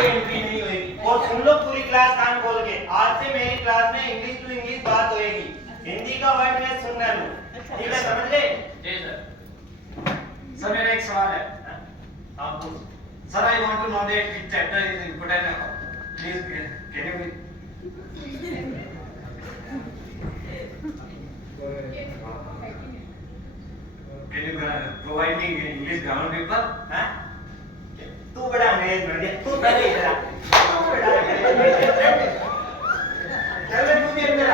कोई एंट्री नहीं होगी। और सुन लो पूरी क्लास कान खोल के, आज से मेरी क्लास में इंग्लिश टू इंग्लिश बात होएगी। हिंदी का वर्ड मैं सुन रहा हूँ, ठीक है? समझ ले? जी सर। सर मेरा एक सवाल है। हाँ पूछ। Sir I want to know that which chapter is important. Please can you provide me English grammar paper? हाँ? तू बड़ा अंग्रेज बन गया, तू पहले इधर आ, तू बड़ा अंग्रेज बन गया। चल तू भी अंदर आ।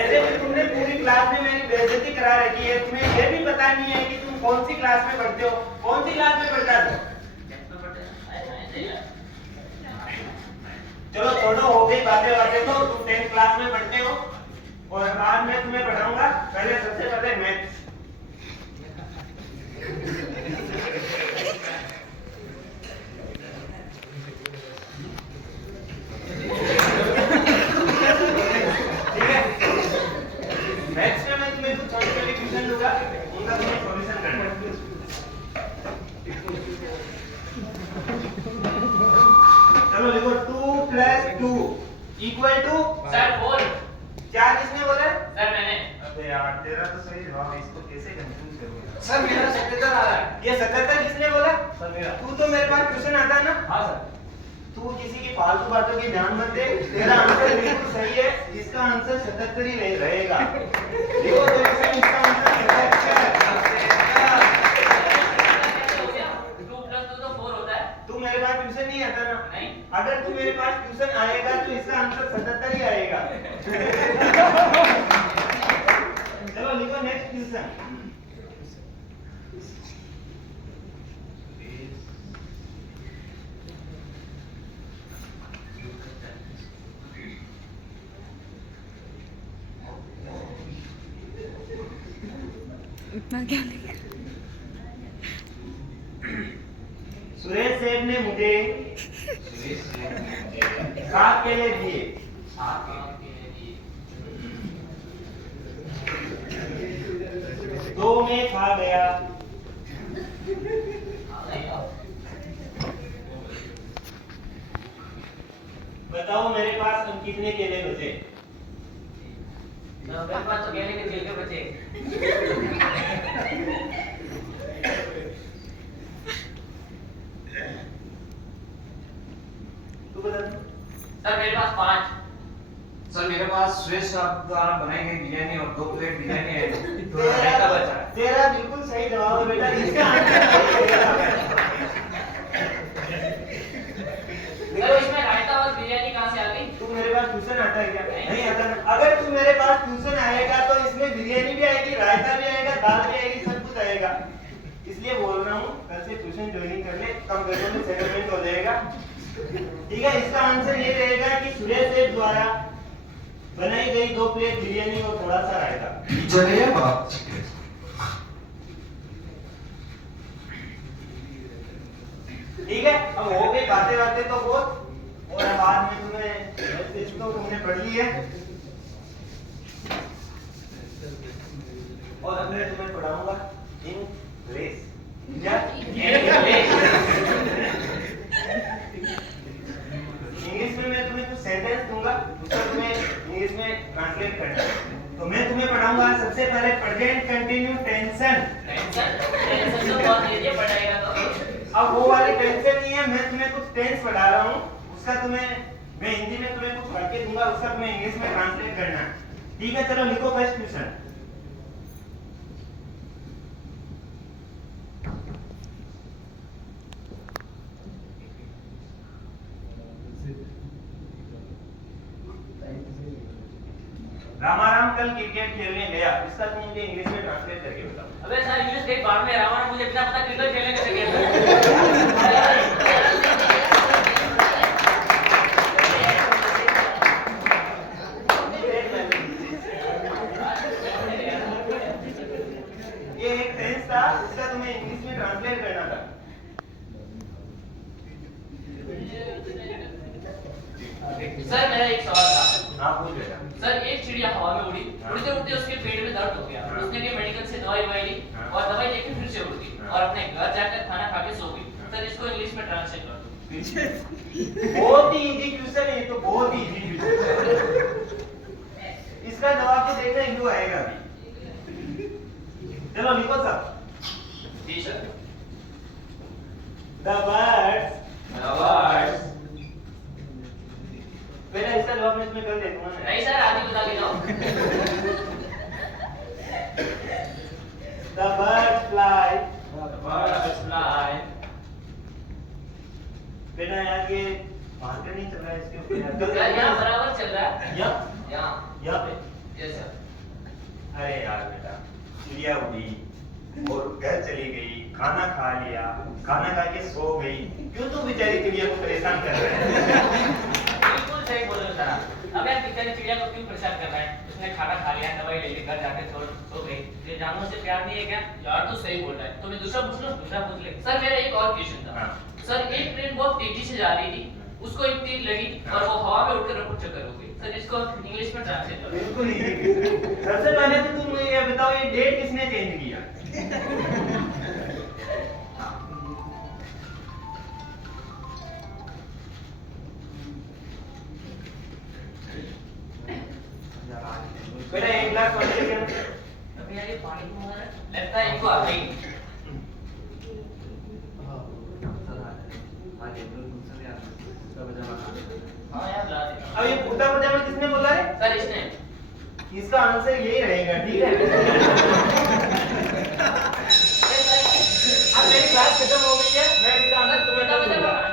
ऐसे भी तुमने पूरी क्लास में मेरी बेइज्जती करा रखी है, तुम्हें ये भी पता नहीं है कि तुम कौन सी क्लास में पढ़ते हो, कौन सी क्लास में पढ़ता है? चलो छोड़ो, हो गई बातें बातें, तो तुम 10th क्लास में पढ़ते हो और आज मैं तुम्हें पढ़ाऊंगा पहले सबसे पहले मैथ्स। मैथ्स में मैं तुम्हें कुछ छोटे छोटे क्वेश्चन दूंगा, उनका तुम्हें सॉल्यूशन करना है। चलो लिखो 2 + 2 = सर 4। क्या किसने बोला? सर मैंने। अबे यार तेरा तो सही जवाब है, इसको कैसे कंफ्यूज करूंगा? सर मेरा 77 आ रहा है। ये 77 किसने बोला? सर मेरा। तू तो मेरे पास क्वेश्चन आता है ना? हाँ सर। तू किसी की फालतू बातों की ध्यान मत दे, तेरा आंसर बिल्कुल सही है, इसका आंसर 77 ही रहेगा। देखो सॉल्यूशन, इसका आंसर 77 है। 2 + 2 तो 4 होता है। तू मेरे पास ट्यूशन नहीं आता ना? नहीं। अगर तू मेरे पास ट्यूशन आएगा तो इसका आंसर 77 ही आएगा। चलो लिखो नेक्स्ट ट्यूशन। इतना क्या लिखा? सुरेश सेठ ने मुझे 7 केले दिए। 2 में खा गया। बताओ मेरे पास कितने केले बचे? मेरे पास तो केले के छिलके बचे। तू बता। सर मेरे पास 5। सर मेरे पास सुरेश साहब द्वारा बनाई गई बिरयानी और 2 प्लेट बिरयानी है, थोड़ा रायता बचा है। तेरा बिल्कुल सही जवाब है बेटा, इसका आंसर सर इसमें रायता और बिरयानी कहाँ से आ गई? तू मेरे पास ट्यूशन आता है क्या? नहीं आता ना। अगर तू मेरे पास ट्यूशन आएगा तो इसमें बिरयानी भी आएगी, रायता भी आएगा, दाल भी आएगी, सब कुछ आएगा। इसलिए बोल रहा हूँ कल से ट्यूशन ज्वाइनिंग कर ले, कम पैसों में सेटलमेंट हो जाएगा। ठीक है, इसका आंसर ये रहेगा कि सुरेश सेठ द्वारा बनाई गई 2 प्लेट बिरयानी और थोड़ा सा रायता। चलिए बात। ठीक है, अब हो गई बातें बातें तो बहुत, और अब आज में तुम्हें तो तुमने पढ़ ली है, और अब मैं तुम्हें पढ़ाऊंगा इंग्लिश। क्या? इंग्लिश में मैं तुम्हें कुछ सेंटेंस दूंगा, उसको तुम्हें इंग्लिश में ट्रांसलेट करना है। तो मैं तुम्हें पढ़ाऊंगा सबसे पहले प्रेजेंट कंटिन्यू टेंशन। टेंशन तो बहुत दे दिया पढ़ाएगा तो। अब वो वाली टेंशन नहीं है, मैं तुम्हें कुछ टेंस पढ़ा रहा हूँ, उसका तुम्हें मैं हिंदी में तुम्हें कुछ वाक्य दूंगा, उसका तुम्हें इंग्लिश में ट्रांसलेट करना है। ठीक है, चलो लिखो फर्स्ट क्वेश्चन। रामाराम कल क्रिकेट खेलने गया, इसका तुम मुझे इंग्लिश में ट्रांसलेट करके बताओ। अबे सर इंग्लिश के बारे में रामाराम मुझे बिना पता क्रिकेट खेलने कैसे खेलता है? ये एक टेंस था, इसका तुम्हें इंग्लिश में ट्रांसलेट करना था। सर मेरा एक सवाल था। हाँ पूछ बेटा। सर एक चिड़िया हवा में उड़ी, उड़ते उड़ते उसके पेट में दर्द हो गया। उसने भी मेडिकल से दवाई ली और दवाई लेके फिर से उड़ गई और अपने घर जाकर खाना खा के सो गई। सर इसको इंग्लिश में ट्रांसलेट कर दो। बहुत ही इजी क्वेश्चन है ये तो, बहुत ही इजी क्वेश्चन। इसका जवाब तो देखना हिंदू आएगा अभी। चलो लिखो सब। जी सर। The birds पहले इसका जवाब मैं इसमें कर देता हूँ। नहीं सर, आगे बता के जाओ। The birds fly। बेटा यार ये मार्कर नहीं चल रहा है इसके ऊपर सर यार। यहाँ बराबर चल रहा है। यहाँ यहाँ पे। Yes sir. अरे यार बेटा, चिड़िया उड़ी और घर चली गई, खाना खा लिया, खाना खा के सो गई। क्यों तू बेचारी चिड़िया को परेशान कर रहा है? बिल्कुल सही बोल रहे हो सर। अब यार बेचारी चिड़िया को क्यों परेशान कर रहा है? उसने खाना खा लिया, दवाई ले ली, घर जाके सो गई। ये जानवरों से प्यार नहीं है क्या? यार तो सही बोल रहा है। तो मैं दूसरा पूछ लूं? दूसरा पूछ ले। सर मेरा एक और क्वेश्चन था। हाँ। सर एक ट्रेन बहुत तेजी से जा रही थी, उसको एक तीर लगी और वो हवा में उड़कर रफू चक्कर हो गई। सर इसको इंग्लिश में ट्रांसलेट करो। बिल्कुल easy। सबसे पहले तो तुम मुझे ये बताओ, ये डेट किसने चेंज किया? बेटा एक ग्लास पानी लेके आओ। अभी यार ये पानी क्यों आ रहा है? लगता है इनको आ गई। हाँ यार ला दे। अब ये कुर्ता पजामा किसने बोला रे? सर इसने। इसका आंसर यही रहेगा, ठीक है? अब मेरी क्लास खत्म हो गई है, मैं इसका आंसर तुम्हें कुर्ता दूंगा। पजामा